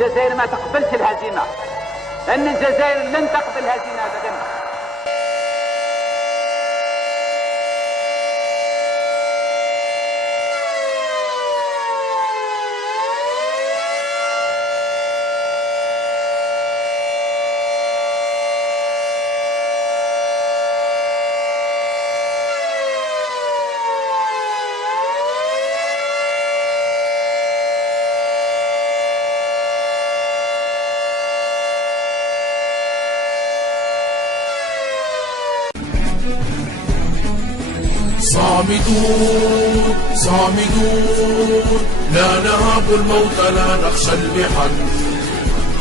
الجزائر ما تقبلش الهزيمة، لأن الجزائر لن تقبل هزيمة أبدا. صامدون صامدون لا نهاب الموت لا نخشى المحن.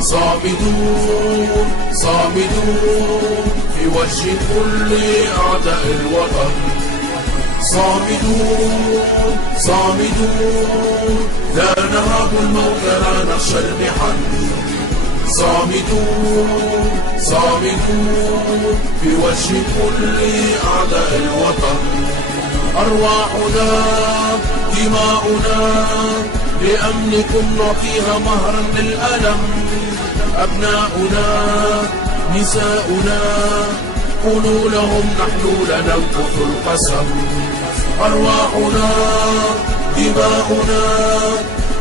صامدون صامدون في وجه كل أعداء الوطن. صامدون صامدون لا نهاب الموت لا نخشى المحن. صامدون صامدون في وجه كل أعداء الوطن. أرواحنا دماؤنا لأمنكم نعطيها مهرا للألم. أبناؤنا نساؤنا قولوا لهم نحن لننقض القسم. أرواحنا دماؤنا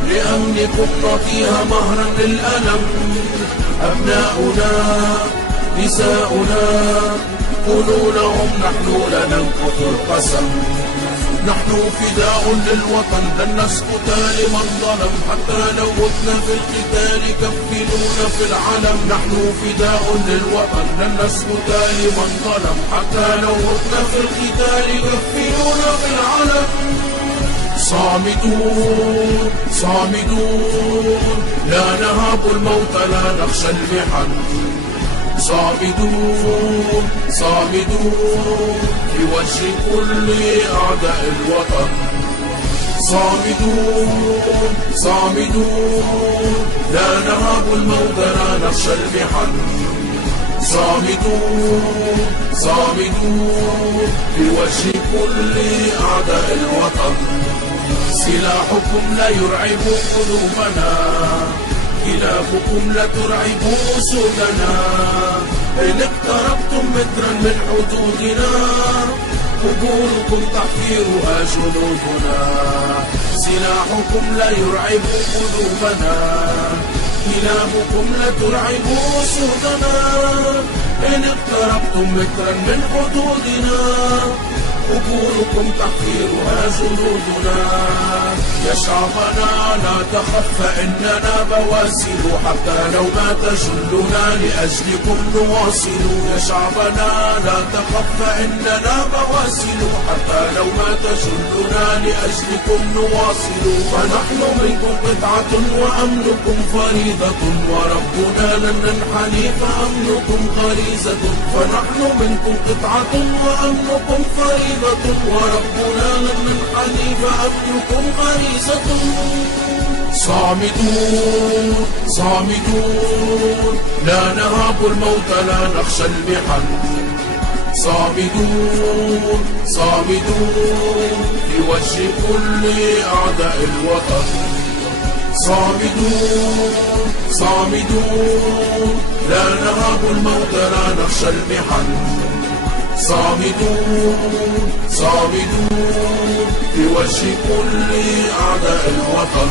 لأمنكم نعطيها مهرا للألم. أبناؤنا نساؤنا قولوا لهم نحن لننقض القسم. نحن فداء للوطن لن نسكت لمن ظلم، حتى لو متنا في القتال كفنونا في العلم. نحن فداء للوطن لن نسكت لمن ظلم، حتى لو متنا في القتال كفنونا في العلم. صامدون صامدون لا نهاب الموت لا نخشى المحن. صامدون صامدون في وجه كل أعداء الوطن. صامدون صامدون لا نهاب الموت لا نخشى المحن. صامدون صامدون في وجه كل أعداء الوطن. سلاحكم لا يرعب قلوبنا، كلابكم لا ترعب أسودنا. إن اقتربتم مترا من حدودنا قبوركم تحفيرها جنودنا. سلاحكم لا يرعب قلوبنا، كلابكم لا ترعب أسودنا. إن اقتربتم مترا من حدودنا قبوركم تحفيرها جنودنا. يا شعبنا لا تخف فإننا بواسل، حتى لو ما تجلنا لأجلكم نواصل. يا شعبنا لا تخف فإننا بواسل، حتى لو ما تجلنا لأجلكم نواصل. فنحن منكم قطعة وأمنكم فريضة، وربنا لن ننحني فأمنكم غريزة. فنحن منكم قطعة وأمنكم فريضة، وربنا لن ننحني فأمنكم غريزة. صامدون صامدون لا نهاب الموت لا نخشى المحن. صامدون صامدون في وجه كل أعداء الوطن. صامدون صامدون لا نهاب الموت لا نخشى المحن. صامدون صامدون في وجه كل أعداء الوطن.